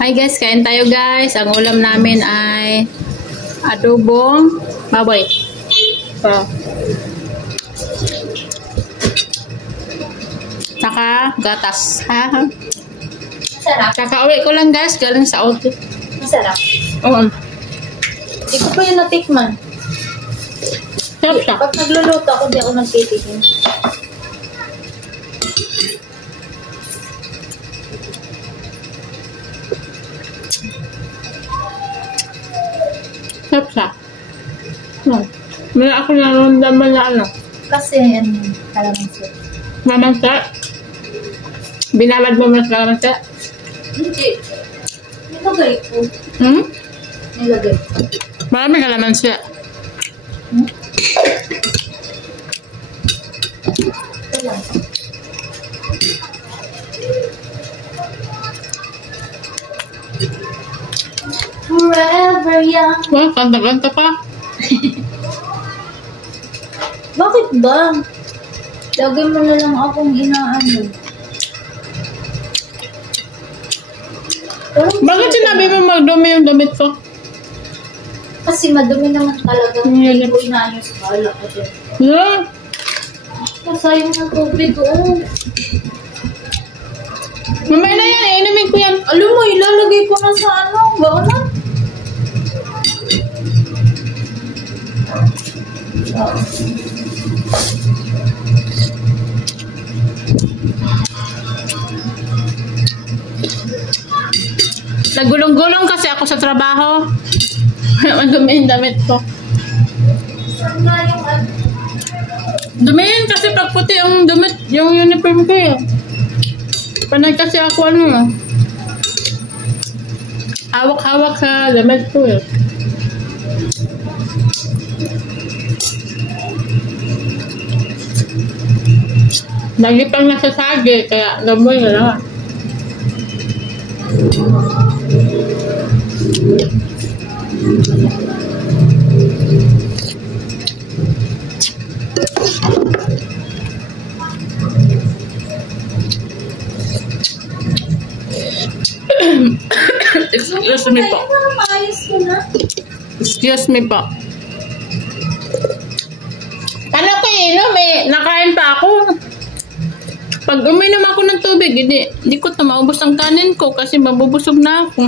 Hi guys, kain tayo guys. Ang ulam namin ay adobong baboy. So, saka gatas. Ha? Masarap. Kakauwi ko lang guys, galing sa auto. Masarap. Oo. Hindi ko pa yun natikman. Sarap siya. Pag nagluluto ako, di ako nagtitikim. Sarap siya. May ako naramdaman na ano. Kasi, kalamansi. Kalamansi. Binalad mo mas kalamansi? Hindi. Nilagay ko. Hmm? Nilagay ko. Marami kalamansi. Ito lang. Forever young. Wow, kanta-kanta pa. Bakit ba? Lagi mo na lang akong inaano. Bakit sinabi mo magdumi yung damit ko? Kasi madumi naman talaga. Hindi ko inaayos sa bala ko din. Yeah. Masayang ng tubig ko. Mamaya na yan, inumin ko yan. Alam mo, ilalagay ko na sa ano. Baka na? Nagulong-gulong kasi ako sa trabaho. Madumi yung damit ko. Saan nga yung ano? Dumihin kasi pag puti yung damit, yung uniform ko eh. Panay kasi ako ano. Hawak-hawak sa damit ko eh. Lagi pang nasasagi, kaya gamoy na lang. Excuse me po. Excuse me po. Ano ko inom eh? Nakain pa ako. Pag uminom ako ng tubig, hindi ko maubos ang kanin ko kasi mabubusog na ako.